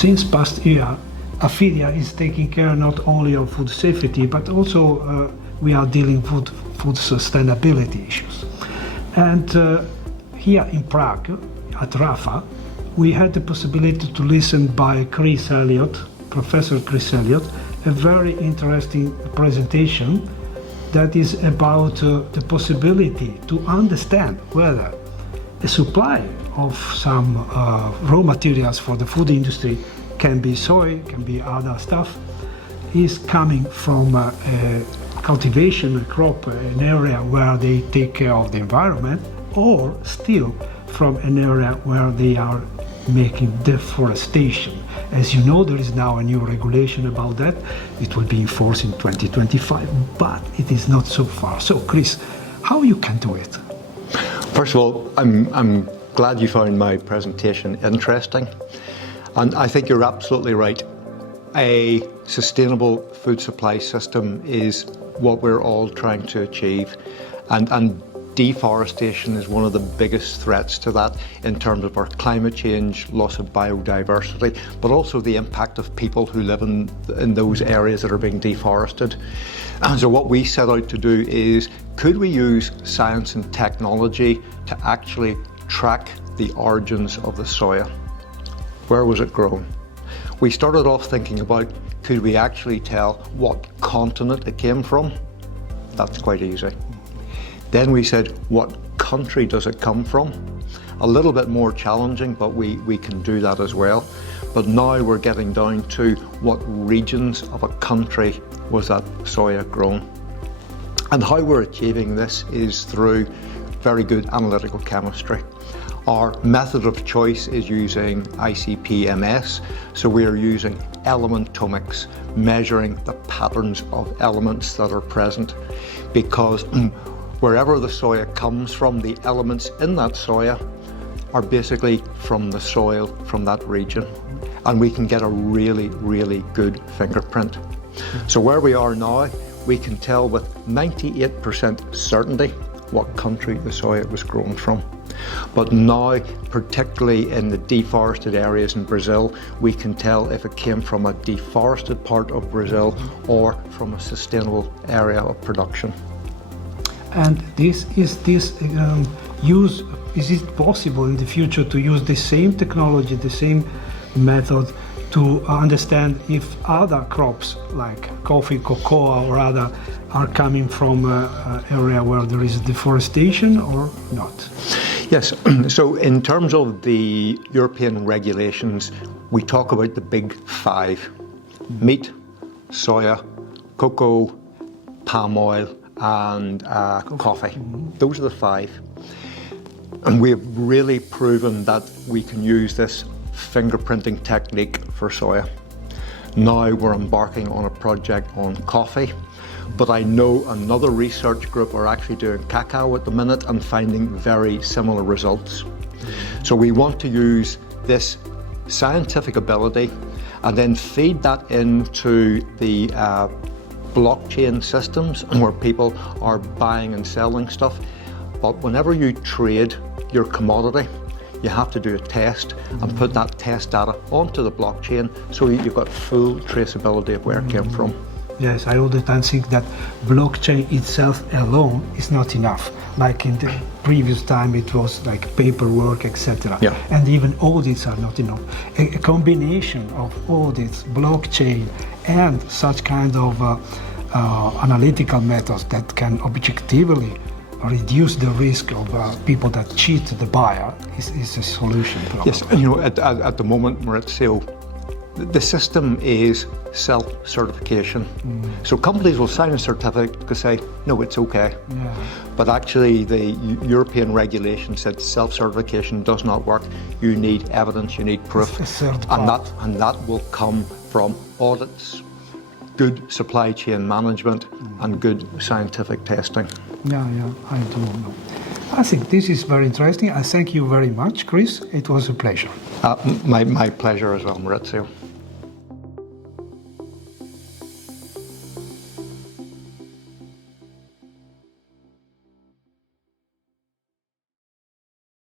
since past year, Afidia is taking care not only of food safety, but also we are dealing with food sustainability issues. And here in Prague, at RAFA, we had the possibility to listen by Chris Elliott, Professor Chris Elliott, a very interesting presentation that is about the possibility to understand whether a supply of some raw materials for the food industry, can be soy, can be other stuff, is coming from a cultivation, a crop, an area where they take care of the environment, or still from an area where they are making deforestation. As you know, there is now a new regulation about that. It will be enforced in 2025, but it is not so far. So, Chris, how you can do it? First of all, I'm glad you found my presentation interesting. And I think you're absolutely right. A sustainable food supply system is what we're all trying to achieve. And deforestation is one of the biggest threats to that in terms of our climate change, loss of biodiversity, but also the impact of people who live in those areas that are being deforested. And so what we set out to do is, could we use science and technology to actually track the origins of the soya? Where was it grown? We started off thinking about, could we actually tell what continent it came from? That's quite easy. Then we said, what country does it come from? A little bit more challenging, but we can do that as well. But now we're getting down to what regions of a country was that soya grown. And how we're achieving this is through very good analytical chemistry. Our method of choice is using ICP-MS, so we are using elementomics, measuring the patterns of elements that are present, because wherever the soya comes from, the elements in that soya are basically from the soil from that region, and we can get a really, really good fingerprint. So where we are now, we can tell with 98% certainty what country the soya was grown from. But now, particularly in the deforested areas in Brazil, we can tell if it came from a deforested part of Brazil or from a sustainable area of production. And is it possible in the future to use the same technology, the same method to understand if other crops like coffee, cocoa or other are coming from an area where there is deforestation or not? Yes, so in terms of the European regulations, we talk about the big five: meat, soya, cocoa, palm oil, and coffee. Those are the five. And we have really proven that we can use this fingerprinting technique for soya. Now we're embarking on a project on coffee, but I know another research group are actually doing cacao at the minute and finding very similar results. So we want to use this scientific ability and then feed that into the blockchain systems where people are buying and selling stuff. But whenever you trade your commodity, you have to do a test and put that test data onto the blockchain so you've got full traceability of where it came from. Yes, I all the time think that blockchain itself alone is not enough. Like in the previous time it was like paperwork, etc. Yeah. And even audits are not enough. A combination of audits, blockchain and such kind of analytical methods that can objectively reduce the risk of people that cheat the buyer is a solution. Probably. Yes, and at the moment, Maurizio, the system is self-certification. So companies will sign a certificate to say, no, it's okay. Yeah. But actually the European regulation said self-certification does not work. You need evidence, you need proof. And that will come from audits, good supply chain management and good scientific testing. Yeah, I do know. I think this is very interesting. I thank you very much, Chris. It was a pleasure. My pleasure as well, Maurizio.